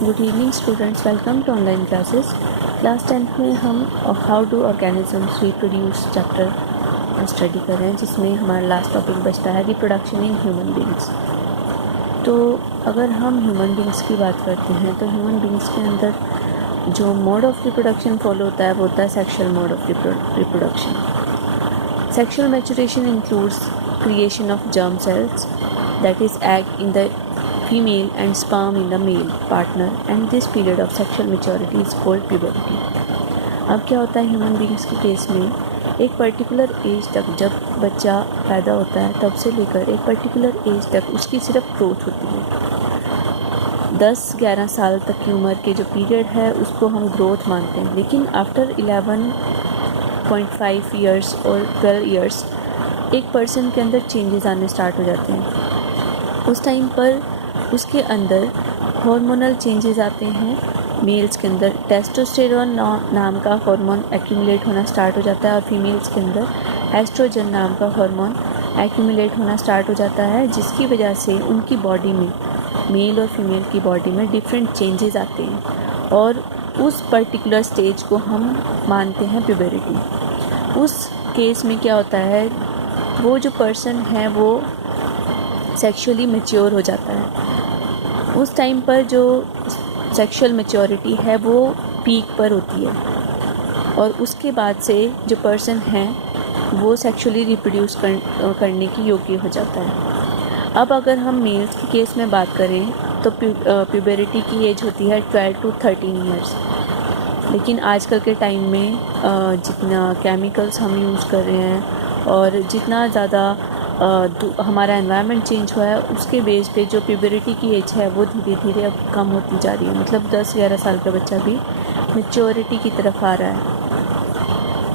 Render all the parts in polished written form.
Good evening students, welcome to online classes. Class 10th में हम how do organisms reproduce chapter study कर रहे हैं, जिसमें हमारा लास्ट टॉपिक बचता है रिप्रोडक्शन इन ह्यूमन बींग्स। तो अगर हम ह्यूमन बींग्स की बात करते हैं तो ह्यूमन बींग्स के अंदर जो मोड ऑफ रिप्रोडक्शन फॉलो होता है वो होता है sexual mode of reproduction. Sexual maturation includes creation of germ cells, that is egg in the female and sperm in the male partner, and this period of sexual maturity is called puberty. अब क्या होता है human beings के case में, एक particular age तक जब बच्चा पैदा होता है तब से लेकर एक पर्टिकुलर एज तक उसकी सिर्फ ग्रोथ होती है। 10-11 साल तक की उम्र के जो पीरियड है उसको हम ग्रोथ मानते हैं, लेकिन आफ्टर 11.5 ईयर्स और 12 ईयर्स एक पर्सन के अंदर चेंजेस आने स्टार्ट हो जाते हैं। उस टाइम पर उसके अंदर हार्मोनल चेंजेस आते हैं। मेल्स के अंदर टेस्टोस्टेरोन नाम का हार्मोन एक्यूमुलेट होना स्टार्ट हो जाता है और फीमेल्स के अंदर एस्ट्रोजन नाम का हार्मोन एक्यूमुलेट होना स्टार्ट हो जाता है, जिसकी वजह से उनकी बॉडी में, मेल और फीमेल की बॉडी में डिफरेंट चेंजेस आते हैं और उस पर्टिकुलर स्टेज को हम मानते हैं प्यूबरिटी। उस केस में क्या होता है, वो जो पर्सन है वो सेक्सुअली मैच्योर हो जाता है। उस टाइम पर जो सेक्सुअल मैच्योरिटी है वो पीक पर होती है और उसके बाद से जो पर्सन है वो सेक्सुअली रिप्रोड्यूस करने की योग्य हो जाता है। अब अगर हम मेल्स के केस में बात करें तो प्यूबरिटी की एज होती है 12 to 13 ईयर्स। लेकिन आजकल के टाइम में जितना केमिकल्स हम यूज़ कर रहे हैं और जितना ज़्यादा हमारा एनवायरनमेंट चेंज हुआ है, उसके बेस पे जो प्यूबरिटी की एज है वो धीरे धीरे अब कम होती जा रही है। मतलब 10-11 साल का बच्चा भी मैच्योरिटी की तरफ आ रहा है।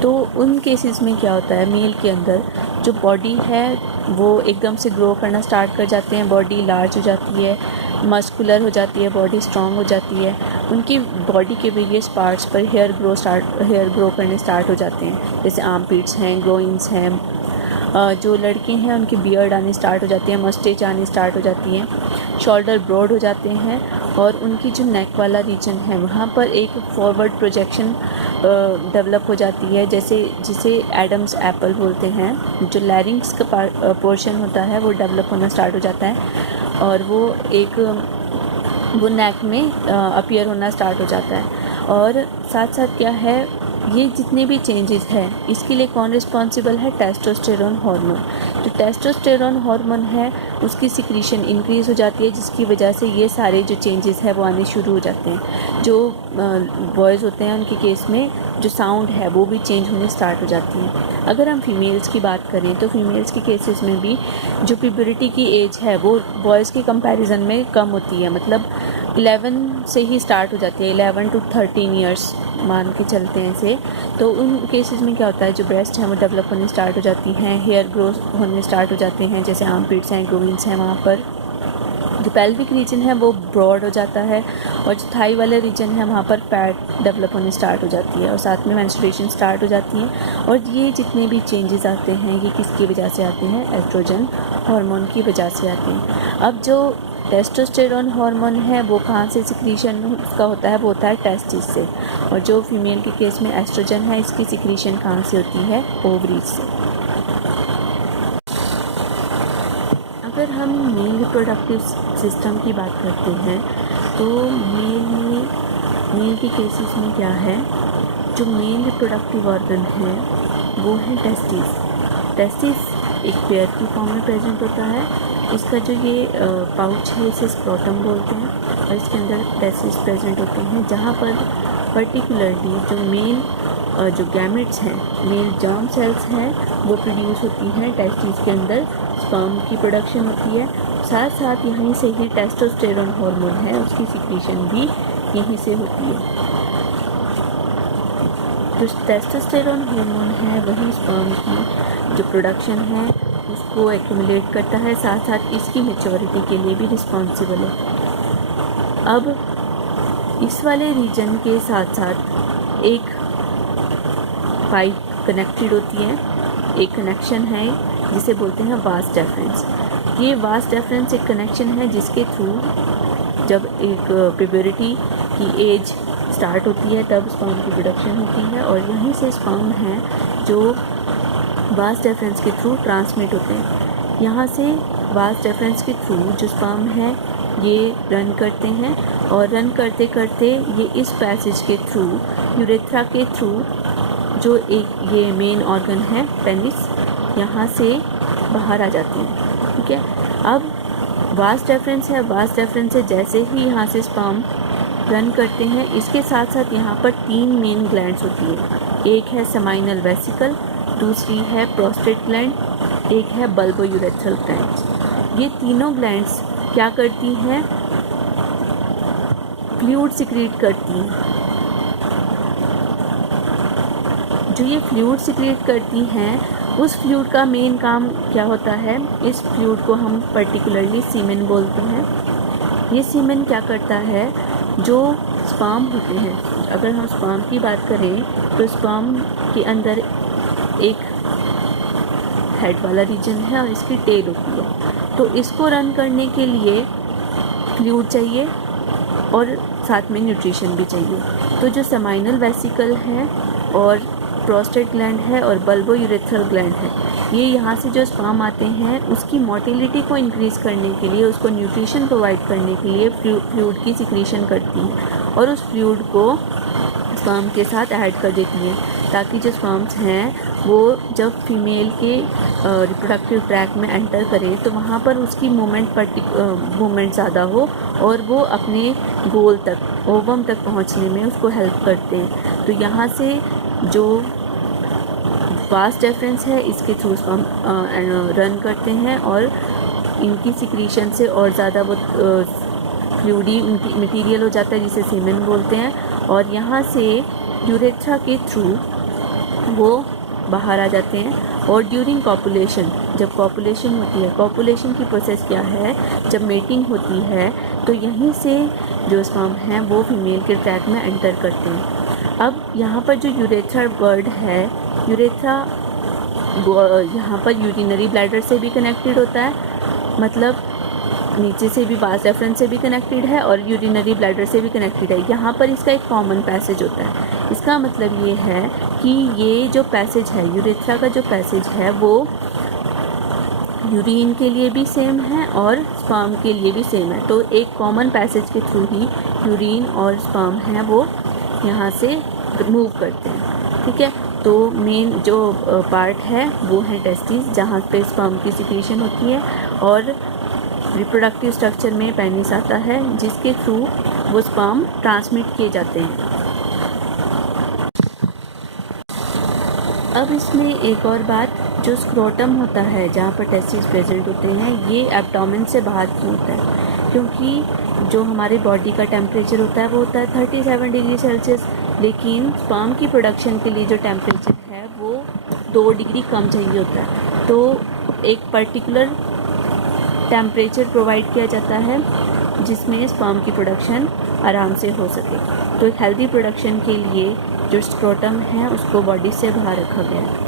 तो उन केसेस में क्या होता है, मेल के अंदर जो बॉडी है वो एकदम से ग्रो करना स्टार्ट कर जाते हैं, बॉडी लार्ज हो जाती है, मस्कुलर हो जाती है, बॉडी स्ट्रॉन्ग हो जाती है। उनकी बॉडी के वेरियस पार्ट्स पर हेयर ग्रो करने स्टार्ट हो जाते हैं, जैसे आर्म पिट्स हैं, ग्रोइंस हैं। जो लड़के हैं उनकी बियर्ड आनी स्टार्ट हो जाती है, मस्टेच आनी स्टार्ट हो जाती है, शोल्डर ब्रॉड हो जाते हैं और उनकी जो नेक वाला रीजन है वहाँ पर एक फॉरवर्ड प्रोजेक्शन डेवलप हो जाती है, जिसे एडम्स एप्पल बोलते हैं। जो लैरिंग्स का पोर्शन होता है वो डेवलप होना स्टार्ट हो जाता है और वो नेक में अपीयर होना स्टार्ट हो जाता है। और साथ साथ क्या है, ये जितने भी चेंजेस हैं इसके लिए कौन रिस्पॉन्सिबल है, टेस्टोस्टेरोन हार्मोन। जो टेस्टोस्टेरोन हार्मोन है उसकी सिक्रीशन इंक्रीज़ हो जाती है, जिसकी वजह से ये सारे जो चेंजेस हैं वो आने शुरू हो जाते हैं। जो बॉयज़ होते हैं उनके केस में जो साउंड है वो भी चेंज होने स्टार्ट हो जाती है। अगर हम फीमेल्स की बात करें तो फीमेल्स के केसेस में भी जो प्यूबरिटी की एज है वो बॉयज़ के कंपैरिजन में कम होती है। मतलब 11 से ही स्टार्ट हो जाती है, 11 to 13 ईयर्स मान के चलते हैं इसे। तो उन केसेस में क्या होता है, जो ब्रेस्ट हैं वो डेवलप होने स्टार्ट हो जाती हैं, हेयर ग्रो होने स्टार्ट हो जाते हैं, जैसे आर्म पिट्स हैं, ग्रोइंस हैं। वहाँ पर जो पेल्विक रीजन है वो ब्रॉड हो जाता है और जो थाई वाले रीजन है वहाँ पर फैट डेवलप होने स्टार्ट हो जाती है और साथ में मेंस्ट्रुएशन स्टार्ट हो जाती है। और ये जितने भी चेंजेस आते हैं ये किसकी वजह से आते हैं, एस्ट्रोजन हार्मोन की वजह से आते हैं। अब जो टेस्टोस्टेरोन हार्मोन है वो कहाँ से सिक्रीशन उसका होता है, वो होता है टेस्टिस से। और जो फीमेल के केस में एस्ट्रोजन है इसकी सिक्रीशन कहाँ से होती है, ओवरीज से। अगर हम मेल रिप्रोडक्टिव सिस्टम की बात करते हैं तो मेल के केसेस में क्या है, जो मेल रिप्रोडक्टिव ऑर्गन है वो है टेस्टिस एक पेयर की फॉर्म में प्रेजेंट होता है। इसका जो ये पाउच है इसे स्क्रोटम बोलते हैं और इसके अंदर टेस्टिस प्रेजेंट होते हैं, जहाँ पर पर्टिकुलरली जो मेल जो गैमेट्स हैं, मेल जर्म सेल्स हैं वो प्रोड्यूस होती हैं टेस्टिस के अंदर, स्पर्म की प्रोडक्शन होती है। साथ साथ यहीं से ही टेस्टोस्टेरोन हार्मोन है उसकी सिक्रीशन भी यहीं से होती है। जो टेस्टोस्टेरोन हार्मोन है वही स्पर्म की जो प्रोडक्शन है उसको एक्यूमुलेट करता है, साथ साथ इसकी मैच्योरिटी के लिए भी रिस्पॉन्सिबल है। अब इस वाले रीजन के साथ साथ एक पाइप कनेक्टेड होती है, एक कनेक्शन है जिसे बोलते हैं वास डेफरेंस। ये वास डेफरेंस एक कनेक्शन है जिसके थ्रू जब एक प्यूबरिटी की एज स्टार्ट होती है तब स्पर्म की प्रोडक्शन होती है, और यहीं से स्पर्म हैं जो वास डिफरेंस के थ्रू ट्रांसमिट होते हैं। यहाँ से वास डिफरेंस के थ्रू जो स्पर्म है ये रन करते हैं, और रन करते करते ये इस पैसेज के थ्रू यूरेथ्रा के थ्रू जो एक ये मेन ऑर्गन है पेनिस, यहाँ से बाहर आ जाते हैं। ठीक है, अब वास डिफरेंस है, वास डिफरेंस से जैसे ही यहाँ से स्पर्म रन करते हैं, इसके साथ साथ यहाँ पर 3 मेन ग्लैंड्स होती है। एक है सेमाइनल वेसिकल, दूसरी है प्रोस्टेट ग्लैंड, एक है बल्बोयूरेथ्रल ग्लैंड्स। ये तीनों ग्लैंड्स क्या करती हैं, फ्लूइड सिक्रीट करती हैं। जो ये फ्लूइड सिक्रीट करती हैं, उस फ्लूइड का मेन काम क्या होता है, इस फ्लूइड को हम पर्टिकुलरली सीमेन बोलते हैं। ये सीमेन क्या करता है, जो स्पर्म होते हैं, अगर हम स्पर्म की बात करें तो स्पर्म के अंदर एक हेड वाला रीजन है और इसकी टेल होती है, तो इसको रन करने के लिए फ्लूइड चाहिए और साथ में न्यूट्रिशन भी चाहिए। तो जो सेमाइनल वेसिकल है और प्रोस्टेट ग्लैंड है और बल्बोयूरेथ्रल ग्लैंड है, ये यहाँ से जो स्पर्म आते हैं उसकी मोटिलिटी को इंक्रीज़ करने के लिए, उसको न्यूट्रिशन प्रोवाइड करने के लिए फ्लूइड की सिक्रीशन करती हैं, और उस फ्लूइड को स्पर्म के साथ ऐड कर देती हैं, ताकि जो स्पर्म्स हैं वो जब फीमेल के रिप्रोडक्टिव ट्रैक में एंटर करे तो वहाँ पर उसकी मूवमेंट ज़्यादा हो और वो अपने गोल तक, ओवम तक पहुँचने में उसको हेल्प करते हैं। तो यहाँ से जो वास डिफरेंस है इसके थ्रू स्पर्म रन करते हैं, और इनकी सिक्रीशन से और ज़्यादा वो फ्लूइडी मटेरियल हो जाता है जिसे सीमेन बोलते हैं, और यहाँ से यूरेथ्रा के थ्रू वो बाहर आ जाते हैं। और ड्यूरिंग कॉपुलेशन, जब कॉपुलेशन होती है, कॉपुलेशन की प्रोसेस क्या है, जब मेटिंग होती है तो यहीं से जो स्पर्म हैं वो फीमेल के ट्रैक में एंटर करते हैं। अब यहाँ पर जो यूरेथ्रा बर्ड है, यूरेथ्रा यहाँ पर यूरिनरी ब्लैडर से भी कनेक्टेड होता है, मतलब नीचे से भी वास डिफरेंस से भी कनेक्टेड है और यूरिनरी ब्लैडर से भी कनेक्टेड है। यहाँ पर इसका एक कॉमन पैसेज होता है। इसका मतलब ये है कि ये जो पैसेज है, यूरेथ्रा का जो पैसेज है, वो यूरिन के लिए भी सेम है और स्पर्म के लिए भी सेम है। तो एक कॉमन पैसेज के थ्रू ही यूरिन और स्पर्म हैं वो यहाँ से मूव करते हैं। ठीक है, तो मेन जो पार्ट है वो है टेस्टिस, जहाँ पे स्पर्म की सिक्रीशन होती है, और रिप्रोडक्टिव स्ट्रक्चर में पेनिस आता है जिसके थ्रू वो स्पर्म ट्रांसमिट किए जाते हैं। अब इसमें एक और बात, जो स्क्रोटम होता है जहाँ पर टेस्टिस प्रेजेंट होते हैं, ये एब्डोमेन से बाहर क्यों होता है, क्योंकि जो हमारी बॉडी का टेम्परेचर होता है वो होता है 37 डिग्री सेल्सियस, लेकिन स्पर्म की प्रोडक्शन के लिए जो टेम्परेचर है वो 2 डिग्री कम चाहिए होता है। तो एक पर्टिकुलर टेम्परेचर प्रोवाइड किया जाता है जिसमें स्पर्म की प्रोडक्शन आराम से हो सके। तो एक हेल्दी प्रोडक्शन के लिए जो स्क्रोटम है उसको बॉडी से बाहर रखा गया है।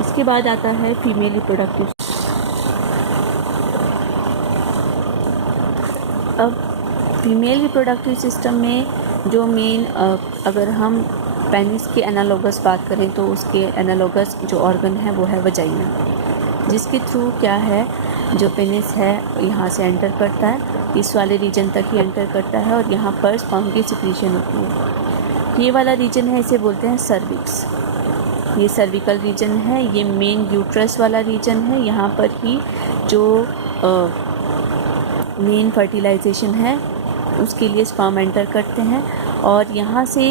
इसके बाद आता है फीमेल रिप्रोडक्टिव। अब फीमेल रिप्रोडक्टिव सिस्टम में जो मेन, अगर हम पेनिस के एनालोगस बात करें तो उसके एनालोगस जो ऑर्गन है वो है वजाइना, जिसके थ्रू क्या है, जो पेनिस है यहाँ से एंटर करता है, इस वाले रीजन तक ही एंटर करता है और यहाँ पर स्पर्म की सिक्रीशन होती है। ये वाला रीजन है, इसे बोलते हैं सर्विक्स। ये सर्विकल रीजन है, ये मेन यूट्रस वाला रीजन है। यहाँ पर ही जो मेन फर्टिलाइजेशन है उसके लिए स्पर्म एंटर करते हैं, और यहाँ से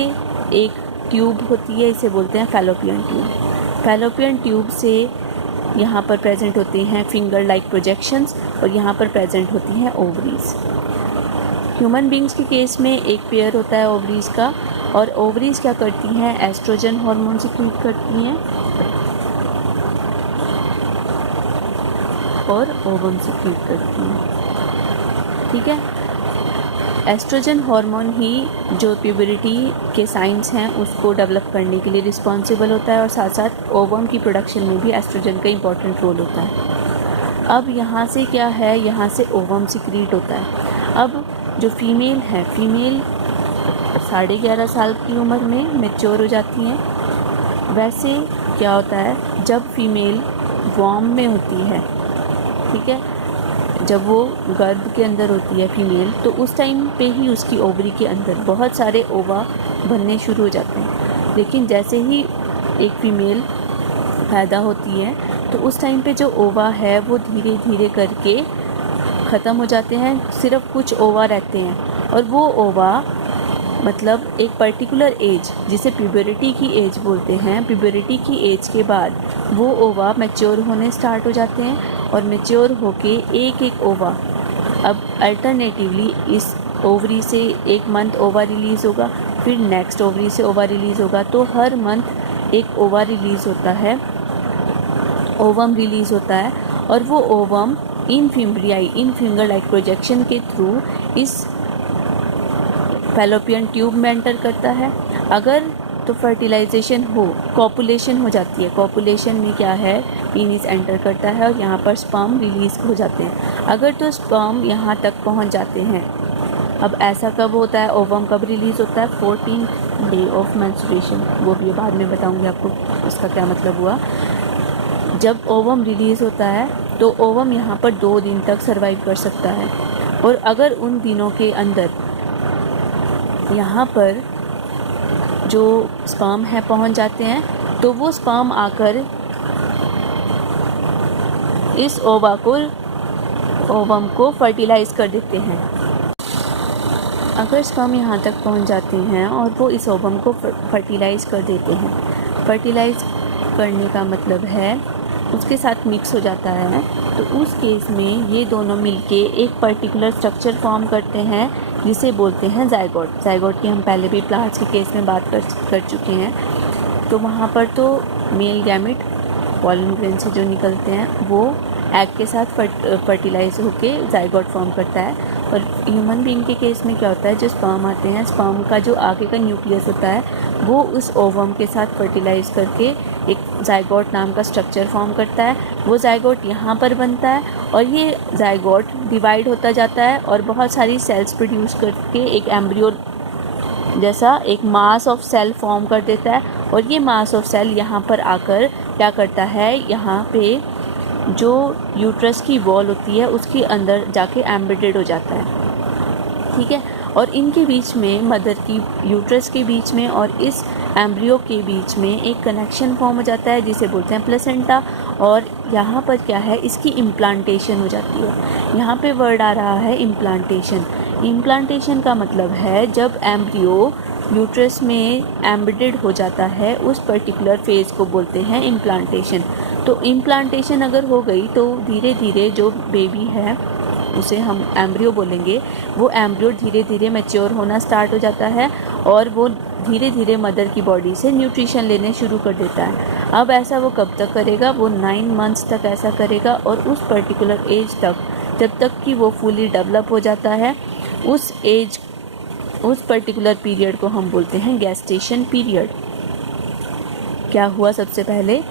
एक ट्यूब होती है, इसे बोलते हैं फैलोपियन ट्यूब। फैलोपियन ट्यूब से यहाँ पर प्रेजेंट होते हैं फिंगर लाइक प्रोजेक्शंस, और यहाँ पर प्रेजेंट होती हैं ओवरीज। ह्यूमन बींग्स के केस में एक पेयर होता है ओवरीज का, और ओवरीज क्या करती हैं, एस्ट्रोजन हार्मोन सिक्रीट करती हैं और ओवम सिक्रीट करती हैं। ठीक है, एस्ट्रोजन हार्मोन ही जो प्यूबरिटी के साइंस हैं उसको डेवलप करने के लिए रिस्पॉन्सिबल होता है, और साथ साथ ओवम की प्रोडक्शन में भी एस्ट्रोजन का इम्पॉर्टेंट रोल होता है। अब यहाँ से क्या है, यहाँ से ओवम सिक्रीट होता है। अब जो फीमेल है, फीमेल 11.5 साल की उम्र में मैच्योर हो जाती हैं। वैसे क्या होता है, जब फीमेल वॉर्म में होती है, ठीक है, जब वो गर्भ के अंदर होती है फीमेल, तो उस टाइम पे ही उसकी ओवरी के अंदर बहुत सारे ओवा बनने शुरू हो जाते हैं। लेकिन जैसे ही एक फीमेल पैदा होती है तो उस टाइम पे जो ओवा है वो धीरे धीरे करके ख़त्म हो जाते हैं, सिर्फ कुछ ओवा रहते हैं। और वो ओवा मतलब एक पर्टिकुलर एज, जिसे प्यूबरिटी की एज बोलते हैं, प्यूबरिटी की एज के बाद वो ओवा मैच्योर होने स्टार्ट हो जाते हैं। और मैच्योर होके एक एक ओवा अब अल्टरनेटिवली इस ओवरी से एक मंथ ओवा रिलीज़ होगा, फिर नेक्स्ट ओवरी से ओवा रिलीज़ होगा। तो हर मंथ एक ओवा रिलीज़ होता है, ओवम रिलीज़ होता है। और वो ovum in फिम्ब्रियाई, in finger like projection के थ्रू इस फैलोपियन ट्यूब में एंटर करता है। अगर तो फर्टिलाइजेशन हो, कॉपुलेशन हो जाती है। कॉपुलेशन में क्या है, पीनिस एंटर करता है और यहाँ पर स्पर्म रिलीज़ हो जाते हैं। अगर तो स्पर्म यहाँ तक पहुँच जाते हैं, अब ऐसा कब होता है, ओवम कब रिलीज़ होता है, 14th डे ऑफ मेंस्ट्रुएशन। वो भी बाद में बताऊँगी आपको उसका क्या मतलब हुआ। जब ओवम रिलीज़ होता है तो ओवम यहाँ पर 2 दिन तक सर्वाइव कर सकता है। और अगर उन दिनों के अंदर यहाँ पर जो स्पर्म है पहुँच जाते हैं, तो वो स्पर्म आकर इस ओवम को फर्टिलाइज़ कर देते हैं। अगर स्पर्म यहाँ तक पहुँच जाते हैं और वो इस ओवम को फर्टिलाइज़ कर देते हैं, फर्टिलाइज़ करने का मतलब है उसके साथ मिक्स हो जाता है, तो उस केस में ये दोनों मिलके एक पर्टिकुलर स्ट्रक्चर फॉर्म करते हैं जिसे बोलते हैं जाइगोट। जाइगोट की हम पहले भी प्लांट्स के केस में बात कर चुके हैं। तो वहाँ पर तो मेल गैमेट पॉलन ग्रेन से जो निकलते हैं वो एग के साथ फर्टिलाइज होके जाइगोट फॉर्म करता है। और ह्यूमन बीइंग के केस में क्या होता है, जो स्पर्म आते हैं, स्पर्म का जो आगे का न्यूक्लियस होता है वो उस ओवम के साथ फर्टिलाइज करके एक जाइगोट नाम का स्ट्रक्चर फॉर्म करता है। वो जाइगोट यहाँ पर बनता है और ये जाइगोट डिवाइड होता जाता है और बहुत सारी सेल्स प्रोड्यूस करके एक एम्ब्रियो जैसा एक मास ऑफ सेल फॉर्म कर देता है। और ये मास ऑफ सेल यहाँ पर आकर क्या करता है, यहाँ पे जो यूट्रस की वॉल होती है उसके अंदर जाके एम्बेडेड हो जाता है, ठीक है। और इनके बीच में, मदर की यूट्रस के बीच में और इस एम्ब्रियो के बीच में एक कनेक्शन फॉर्म हो जाता है जिसे बोलते हैं प्लेसेंटा। और यहाँ पर क्या है, इसकी इम्प्लांटेशन हो जाती है। यहाँ पे वर्ड आ रहा है इम्प्लांटेशन। इम्प्लांटेशन का मतलब है जब एम्ब्रियो यूट्रस में एम्बेडेड हो जाता है, उस पर्टिकुलर फेज़ को बोलते हैं इम्प्लांटेशन। तो इम्प्लांटेशन अगर हो गई तो धीरे धीरे जो बेबी है उसे हम एम्ब्रियो बोलेंगे, वो एम्ब्रियो धीरे धीरे मैच्योर होना स्टार्ट हो जाता है और वो धीरे धीरे मदर की बॉडी से न्यूट्रिशन लेने शुरू कर देता है। अब ऐसा वो कब तक करेगा, वो 9 मंथ्स तक ऐसा करेगा। और उस पर्टिकुलर एज तक, जब तक कि वो फुली डेवलप हो जाता है, उस पर्टिकुलर पीरियड को हम बोलते हैं गेस्टेशन पीरियड। क्या हुआ, सबसे पहले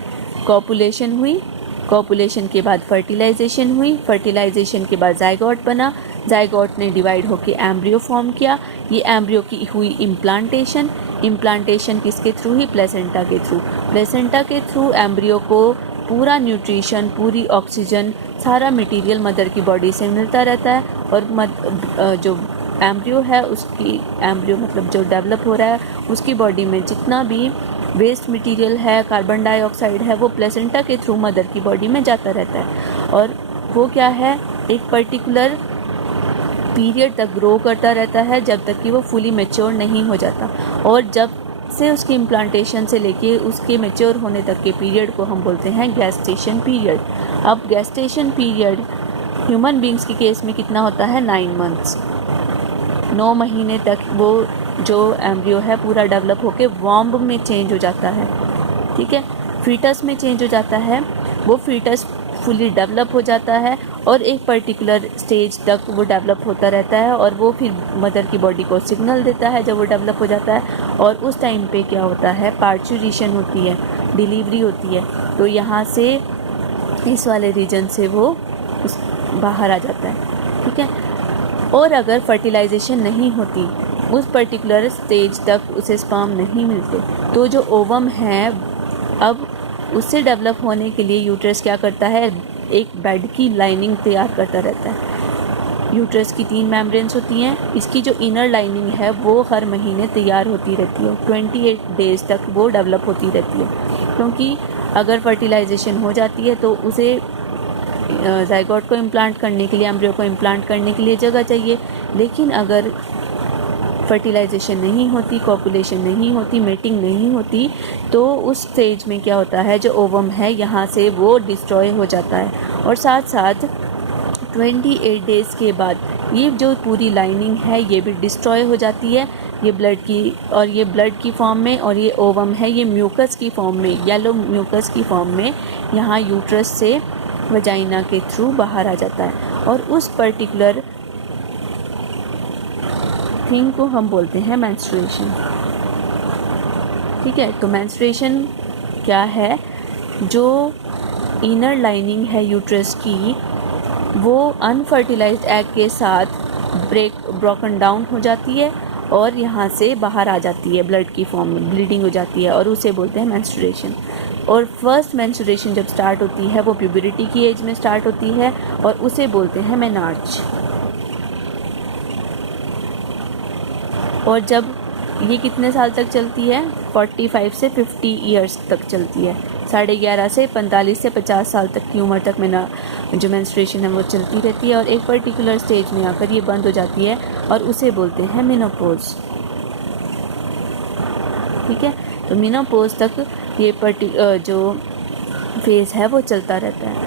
कॉपुलेशन हुई, कॉपुलेशन के बाद फर्टिलाइजेशन हुई, फर्टिलाइजेशन के बाद जाइगोट बना, जाइगोट ने डिवाइड होकर एम्ब्रियो फॉर्म किया, ये एम्ब्रियो की हुई इम्प्लांटेशन। इम्प्लांटेशन किसके थ्रू हुई, प्लेसेंटा के थ्रू। प्लेसेंटा के थ्रू एम्ब्रियो को पूरा न्यूट्रिशन, पूरी ऑक्सीजन, सारा मटेरियल मदर की बॉडी से मिलता रहता है। और जो एम्ब्रियो है उसकी, एम्ब्रियो मतलब जो डेवलप हो रहा है उसकी बॉडी में जितना भी वेस्ट मटेरियल है, कार्बन डाइऑक्साइड है, वो प्लेसेंटा के थ्रू मदर की बॉडी में जाता रहता है। और वो क्या है, एक पर्टिकुलर पीरियड तक ग्रो करता रहता है जब तक कि वो फुली मैच्योर नहीं हो जाता। और जब से उसकी इम्प्लांटेशन से लेके उसके मैच्योर होने तक के पीरियड को हम बोलते हैं गेस्टेशन पीरियड। अब गेस्टेशन पीरियड ह्यूमन बींग्स के केस में कितना होता है, 9 मंथ्स, 9 महीने तक वो जो एम्ब्रियो है पूरा डेवलप होके वॉम्ब में चेंज हो जाता है, ठीक है, फीटस में चेंज हो जाता है। वो फीटस फुली डेवलप हो जाता है और एक पर्टिकुलर स्टेज तक वो डेवलप होता रहता है और वो फिर मदर की बॉडी को सिग्नल देता है जब वो डेवलप हो जाता है। और उस टाइम पे क्या होता है, पार्चुरेशन होती है, डिलीवरी होती है। तो यहाँ से इस वाले रीजन से वो बाहर आ जाता है, ठीक है। और अगर फर्टिलाइजेशन नहीं होती, उस पर्टिकुलर स्टेज तक उसे स्पर्म नहीं मिलते, तो जो ओवम है अब उससे डेवलप होने के लिए यूट्रस क्या करता है, एक बेड की लाइनिंग तैयार करता रहता है। यूट्रस की 3 मेम्ब्रेन्स होती हैं, इसकी जो इनर लाइनिंग है वो हर महीने तैयार होती रहती है, 28 डेज़ तक वो डेवलप होती रहती है। क्योंकि अगर फर्टिलाइजेशन हो जाती है तो उसे ज़ाइगोट को इम्प्लांट करने के लिए, एम्ब्रियो को इम्प्लांट करने के लिए जगह चाहिए। लेकिन अगर फर्टिलाइजेशन नहीं होती, कॉपुलेशन नहीं होती, मेटिंग नहीं होती, तो उस स्टेज में क्या होता है, जो ओवम है यहाँ से वो डिस्ट्रॉय हो जाता है। और साथ साथ 28 डेज़ के बाद ये जो पूरी लाइनिंग है ये भी डिस्ट्रॉय हो जाती है, ये ब्लड की फॉर्म में, और ये ओवम है ये म्यूकस की फॉर्म में, येलो म्यूकस की फॉर्म में यहाँ यूट्रस से वजाइना के थ्रू बाहर आ जाता है। और उस पर्टिकुलर थिंग को हम बोलते हैं मेंस्ट्रुएशन। ठीक है, तो मेंस्ट्रुएशन क्या है, जो इनर लाइनिंग है यूट्रस की वो अनफर्टिलाइज्ड एग के साथ ब्रोकन डाउन हो जाती है और यहाँ से बाहर आ जाती है, ब्लड की फॉर्म में ब्लीडिंग हो जाती है, और उसे बोलते हैं मेंस्ट्रुएशन। और फर्स्ट मेंस्ट्रुएशन जब स्टार्ट होती है वो प्यूबरिटी की एज में स्टार्ट होती है और उसे बोलते हैं मेनार्च। और जब ये कितने साल तक चलती है, 45 से 50 ईयर्स तक चलती है, 11.5 से 45 से 50 साल तक की उम्र तक जो मेंस्ट्रुएशन है वो चलती रहती है। और एक पर्टिकुलर स्टेज में आकर ये बंद हो जाती है और उसे बोलते हैं मेनोपॉज। ठीक है, तो मेनोपॉज तक ये जो फेज़ है वो चलता रहता है।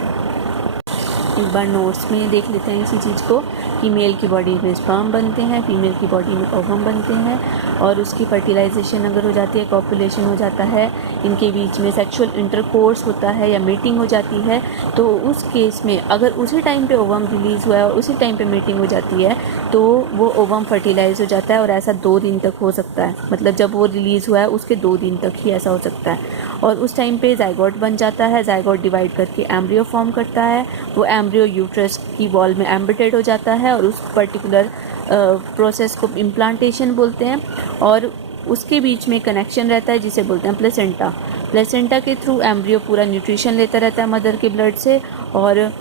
एक बार नोट्स में देख लेते हैं इसी चीज़ को कि मेल की बॉडी में स्पर्म बनते हैं, फीमेल की बॉडी में ओवम बनते हैं, और उसकी फर्टिलाइजेशन अगर हो जाती है, कॉपुलेशन हो जाता है, इनके बीच में सेक्सुअल इंटरकोर्स होता है या मीटिंग हो जाती है, तो उस केस में अगर उसी टाइम पे ओवम रिलीज़ हुआ है और उसी टाइम पे मीटिंग हो जाती है तो वो ओवम फर्टिलाइज हो जाता है। और ऐसा 2 दिन तक हो सकता है, मतलब जब वो रिलीज़ हुआ है उसके 2 दिन तक ही ऐसा हो सकता है। और उस टाइम पे ज़ाइगोट बन जाता है, ज़ाइगोट डिवाइड करके एम्ब्रियो फॉर्म करता है, वो एम्ब्रियो यूट्रस की वॉल में एम्बेडेड हो जाता है और उस पर्टिकुलर प्रोसेस को इम्प्लांटेशन बोलते हैं। और उसके बीच में कनेक्शन रहता है जिसे बोलते हैं प्लेसेंटा। प्लेसेंटा के थ्रू एम्ब्रियो पूरा न्यूट्रिशन लेता रहता है मदर के ब्लड से, और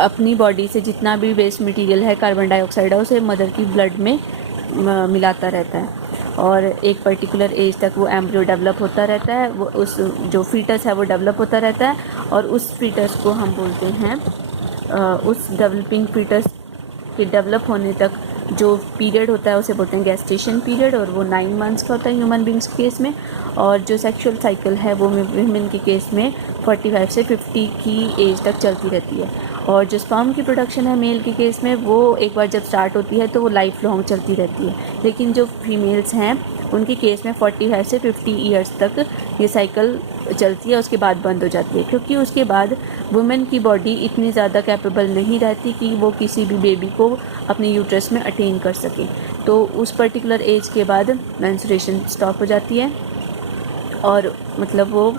अपनी बॉडी से जितना भी वेस्ट मटेरियल है, कार्बन डाइऑक्साइड है, उसे मदर की ब्लड में मिलाता रहता है। और एक पर्टिकुलर एज तक वो एम्ब्रियो डेवलप होता रहता है, वो उस जो फीटस है वो डेवलप होता रहता है, और उस फीटस को हम बोलते हैं उस डेवलपिंग फीटस के डेवलप होने तक जो पीरियड होता है उसे बोलते हैं गेस्टेशन पीरियड, और वो 9 मंथ्स का होता है ह्यूमन बींग्स के केस में। और जो सेक्सुअल साइकिल है वो वुमेन के केस में 45 से 50 की एज तक चलती रहती है। और जो स्पर्म की प्रोडक्शन है मेल के केस में वो एक बार जब स्टार्ट होती है तो वो लाइफ लॉन्ग चलती रहती है। लेकिन जो फीमेल्स हैं उनके केस में 45 से 50 ईयर्स तक ये साइकिल चलती है, उसके बाद बंद हो जाती है, क्योंकि उसके बाद वुमेन की बॉडी इतनी ज़्यादा कैपेबल नहीं रहती कि वो किसी भी बेबी को अपने यूट्रस में अटेन कर सके। तो उस पर्टिकुलर एज के बाद मेंस्ट्रुएशन स्टॉप हो जाती है और मतलब वो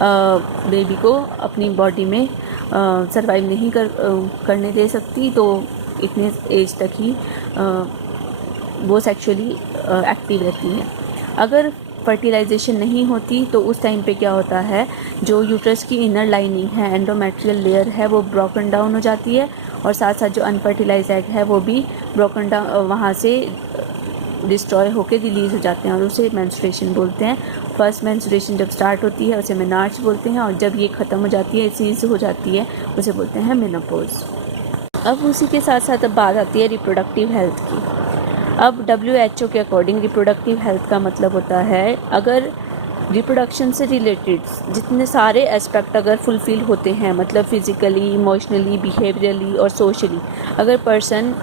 बेबी को अपनी बॉडी में सर्वाइव नहीं करने दे सकती, तो इतने एज तक ही वो सेक्सुअली एक्टिव रहती हैं। अगर फर्टिलाइजेशन नहीं होती तो उस टाइम पे क्या होता है, जो यूट्रस की इनर लाइनिंग है, एंडोमेट्रियल लेयर है, वो ब्रोकन डाउन हो जाती है, और साथ साथ जो अनफर्टिलाइज एग है वो भी ब्रोकन डाउन वहाँ से डिस्ट्रॉय होकर रिलीज़ हो जाते हैं, और उसे मेंस्ट्रुएशन बोलते हैं। फर्स्ट मेंस्ट्रुएशन जब स्टार्ट होती है उसे मेनार्च बोलते हैं, और जब ये ख़त्म हो जाती है, सीज हो जाती है, उसे बोलते हैं मेनोपॉज। अब उसी के साथ साथ अब बात आती है रिप्रोडक्टिव हेल्थ की। अब WHO के अकॉर्डिंग रिप्रोडक्टिव हेल्थ का मतलब होता है, अगर रिप्रोडक्शन से रिलेटेड जितने सारे एस्पेक्ट अगर फुलफ़िल होते हैं, मतलब फिज़िकली, इमोशनली, बिहेवियरली और सोशली, अगर पर्सन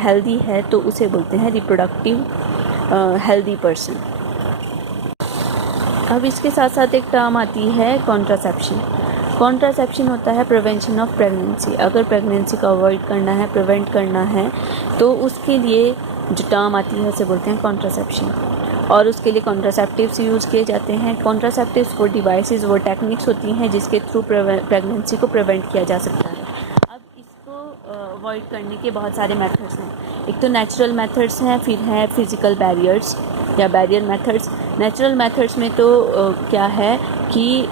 हेल्दी है तो उसे बोलते हैं रिप्रोडक्टिव हेल्दी पर्सन। अब इसके साथ साथ एक टर्म आती है कॉन्ट्रासेप्शन। कॉन्ट्रासेप्शन होता है प्रिवेंशन ऑफ प्रेगनेंसी। अगर प्रेगनेंसी को अवॉइड करना है, प्रिवेंट करना है, तो उसके लिए जो टर्म आती है उसे बोलते हैं कॉन्ट्रासेप्शन, और उसके लिए कॉन्ट्रासेप्टिव्स यूज़ किए जाते हैं। कॉन्ट्रासेप्टिव्स वो डिवाइसेस, वो टेक्निक्स होती हैं जिसके थ्रू प्रेगनेंसी को प्रिवेंट किया जा सकता है। अब इसको अवॉइड करने के बहुत सारे मेथड्स हैं। एक तो नेचुरल मेथड्स हैं, फिर है फिज़िकल बैरियर्स या बैरियर मेथड्स। नेचुरल मेथड्स में तो क्या है कि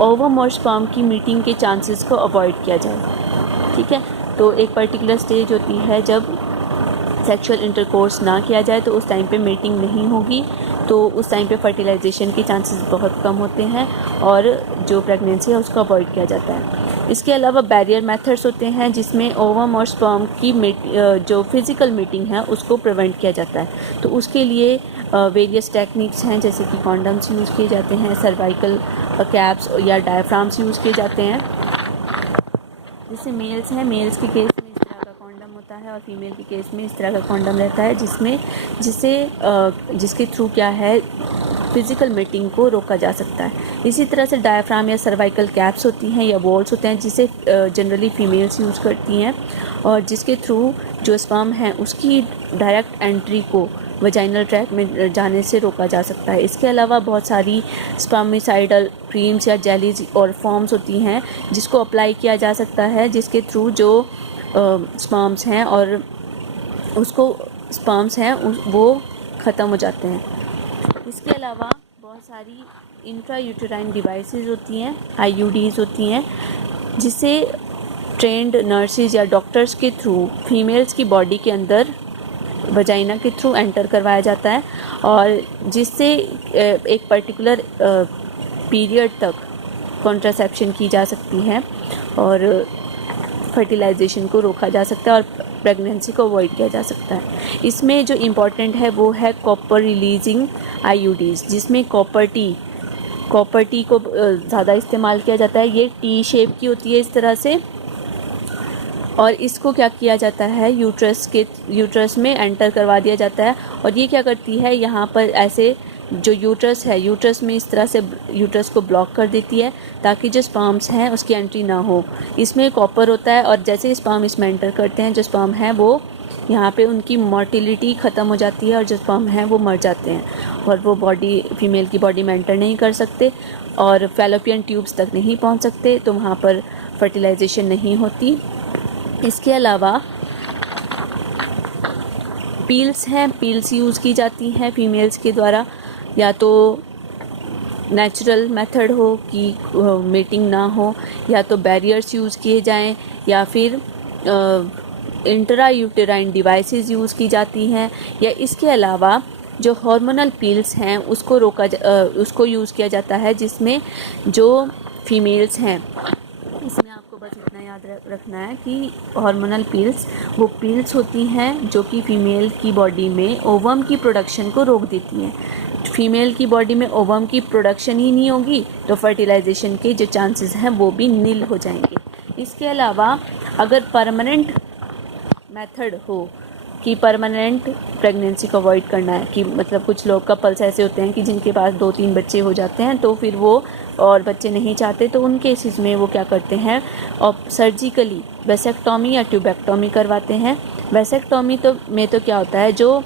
ओवम और स्पर्म की मीटिंग के चांसेस को अवॉइड किया जाए। ठीक है, तो एक पर्टिकुलर स्टेज होती है जब सेक्सुअल इंटरकोर्स ना किया जाए तो उस टाइम पे मीटिंग नहीं होगी, तो उस टाइम पे फर्टिलाइजेशन के चांसेस बहुत कम होते हैं और जो प्रेगनेंसी है उसको अवॉइड किया जाता है। इसके अलावा बैरियर मेथड्स होते हैं जिसमें ओवम और स्पर्म की जो फिज़िकल मीटिंग है उसको प्रिवेंट किया जाता है। तो उसके लिए वेरियस टेक्निक्स हैं, जैसे कि कॉन्डम्स यूज़ किए जाते हैं, सर्वाइकल कैप्स या डायफ्राम्स यूज़ किए जाते हैं। जैसे मेल्स हैं, मेल्स के केस में इस तरह का कॉन्डम होता है और फीमेल के केस में इस तरह का कॉन्डम रहता है जिसके थ्रू क्या है फिज़िकल मीटिंग को रोका जा सकता है। इसी तरह से डायफ्राम या सर्वाइकल कैप्स होती हैं या बॉल्स होते हैं जिसे जनरली फीमेल्स यूज़ करती हैं और जिसके थ्रू जो स्पर्म है उसकी डायरेक्ट एंट्री को वजाइनल ट्रैक में जाने से रोका जा सकता है। इसके अलावा बहुत सारी स्पर्मिसाइडल क्रीम्स या जेलीज और फॉर्म्स होती हैं जिसको अप्लाई किया जा सकता है, जिसके थ्रू जो स्पर्म्स हैं और वो ख़त्म हो जाते हैं। इसके अलावा बहुत सारी इंट्रा यूटेराइन डिवाइसेस होती हैं, IUDs होती हैं, जिसे ट्रेंड नर्सेज या डॉक्टर्स के थ्रू फीमेल्स की बॉडी के अंदर वजाइना के थ्रू एंटर करवाया जाता है और जिससे एक पर्टिकुलर पीरियड तक कॉन्ट्रासेप्शन की जा सकती है और फर्टिलाइजेशन को रोका जा सकता है और प्रेगनेंसी को अवॉइड किया जा सकता है। इसमें जो इम्पॉर्टेंट है वो है कॉपर रिलीजिंग IUDs, जिसमें कॉपर टी को ज़्यादा इस्तेमाल किया जाता है। ये टी शेप की होती है इस तरह से और इसको क्या किया जाता है यूट्रस में एंटर करवा दिया जाता है और ये क्या करती है, यहाँ पर ऐसे जो यूट्रस में इस तरह से यूट्रस को ब्लॉक कर देती है ताकि जो स्पर्म्स हैं उसकी एंट्री ना हो। इसमें कॉपर होता है और जैसे स्पर्म इसमें एंटर करते हैं, जो स्पर्म है वो यहाँ पे उनकी मोटिलिटी ख़त्म हो जाती है और जो स्पर्म हैं वो मर जाते हैं और वो फीमेल की बॉडी में एंटर नहीं कर सकते और फैलोपियन ट्यूब्स तक नहीं पहुँच सकते, तो वहाँ पर फर्टिलाइजेशन नहीं होती। इसके अलावा पील्स यूज़ की जाती हैं फीमेल्स के द्वारा, या तो नेचुरल मेथड हो कि मीटिंग ना हो, या तो बैरियर्स यूज़ किए जाएं, या फिर इंट्रा यूटेराइन डिवाइसेस यूज़ की जाती हैं, या इसके अलावा जो हार्मोनल पील्स हैं उसको यूज़ किया जाता है, जिसमें जो फीमेल्स हैं, इसमें आपको बस इतना याद रखना है कि हार्मोनल पील्स वो पील्स होती हैं जो कि फ़ीमेल की बॉडी में ओवम की प्रोडक्शन को रोक देती हैं। फीमेल की बॉडी में ओवम की प्रोडक्शन ही नहीं होगी तो फर्टिलाइजेशन के जो चांसेस हैं वो भी नील हो जाएंगे। इसके अलावा अगर परमानेंट मेथड हो कि परमानेंट प्रेगनेंसी को अवॉइड करना है, कि मतलब कुछ लोग कपल्स ऐसे होते हैं कि जिनके पास 2-3 बच्चे हो जाते हैं तो फिर वो और बच्चे नहीं चाहते, तो उन केसेस में वो क्या करते हैं और सर्जिकली वेसेक्टॉमी या ट्यूबेक्टॉमी करवाते हैं। वेसेक्टॉमी में तो क्या होता है, जो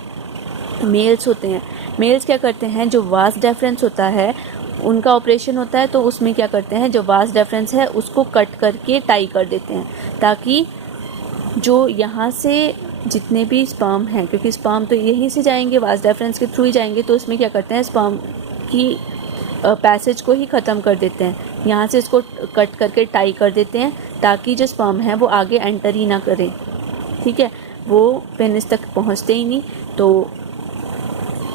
मेल्स होते हैं, मेल्स क्या करते हैं, जो वास डेफरेंस होता है उनका ऑपरेशन होता है, तो उसमें क्या करते हैं जो वास डेफरेंस है उसको कट करके टाई कर देते हैं, ताकि जो यहाँ से जितने भी स्पर्म हैं, क्योंकि स्पर्म तो यहीं से जाएंगे, वास डेफरेंस के थ्रू ही जाएंगे, तो उसमें क्या करते हैं स्पर्म की पैसेज को ही ख़त्म कर देते हैं, यहाँ से इसको कट करके टाई कर देते हैं ताकि जो स्पर्म है वो आगे एंटर ही ना करें। ठीक है, वो पेनिस तक पहुँचते ही नहीं तो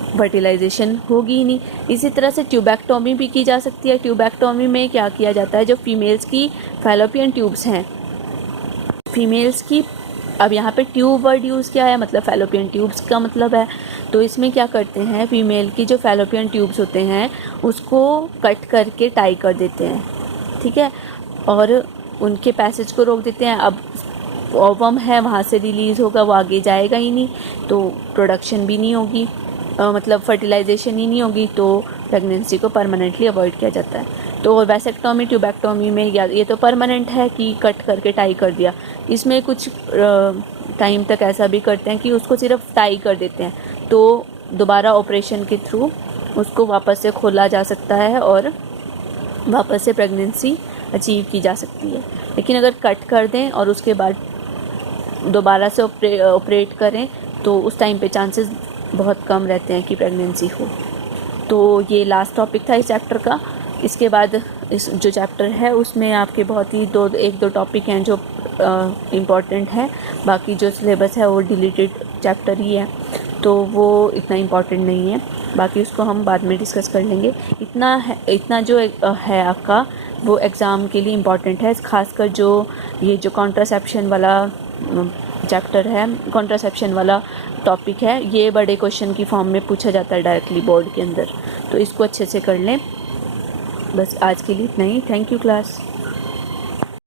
फर्टिलाइजेशन होगी ही नहीं। इसी तरह से ट्यूबेक्टॉमी भी की जा सकती है। ट्यूबेक्टॉमी में क्या किया जाता है, जो फीमेल्स की फैलोपियन ट्यूब्स हैं, फीमेल्स की, अब यहाँ पे ट्यूब वर्ड यूज़ किया है, मतलब फैलोपियन ट्यूब्स का मतलब है, तो इसमें क्या करते हैं फीमेल की जो फैलोपियन ट्यूब्स होते हैं उसको कट करके टाई कर देते हैं। ठीक है, और उनके पैसेज को रोक देते हैं। अब ओवम है वहाँ से रिलीज़ होगा, वो आगे जाएगा ही नहीं, तो प्रोडक्शन भी नहीं होगी, मतलब फर्टिलाइजेशन ही नहीं होगी, तो प्रेगनेंसी को परमानेंटली अवॉइड किया जाता है। तो वैसेक्टॉमी ट्यूबेक्टॉमी में ये तो परमानेंट है कि कट करके टाई कर दिया, इसमें कुछ टाइम तक ऐसा भी करते हैं कि उसको सिर्फ टाई कर देते हैं, तो दोबारा ऑपरेशन के थ्रू उसको वापस से खोला जा सकता है और वापस से प्रेगनेंसी अचीव की जा सकती है। लेकिन अगर कट कर दें और उसके बाद दोबारा से ऑपरेट करें तो उस टाइम पे चांसेस बहुत कम रहते हैं कि प्रेगनेंसी हो। तो ये लास्ट टॉपिक था इस चैप्टर का। इसके बाद इस जो चैप्टर है उसमें आपके बहुत ही एक दो टॉपिक हैं जो इम्पॉर्टेंट है, बाकी जो सिलेबस है वो डिलीटेड चैप्टर ही है, तो वो इतना इम्पॉर्टेंट नहीं है, बाकी उसको हम बाद में डिस्कस कर लेंगे। इतना जो है आपका वो एग्ज़ाम के लिए इम्पॉर्टेंट है, खासकर जो ये जो कॉन्ट्रासेप्शन वाला चैप्टर है, कॉन्ट्रासेप्शन वाला टॉपिक है, ये बड़े क्वेश्चन की फॉर्म में पूछा जाता है डायरेक्टली बोर्ड के अंदर, तो इसको अच्छे से कर लें। बस आज के लिए इतना ही। Thank you class.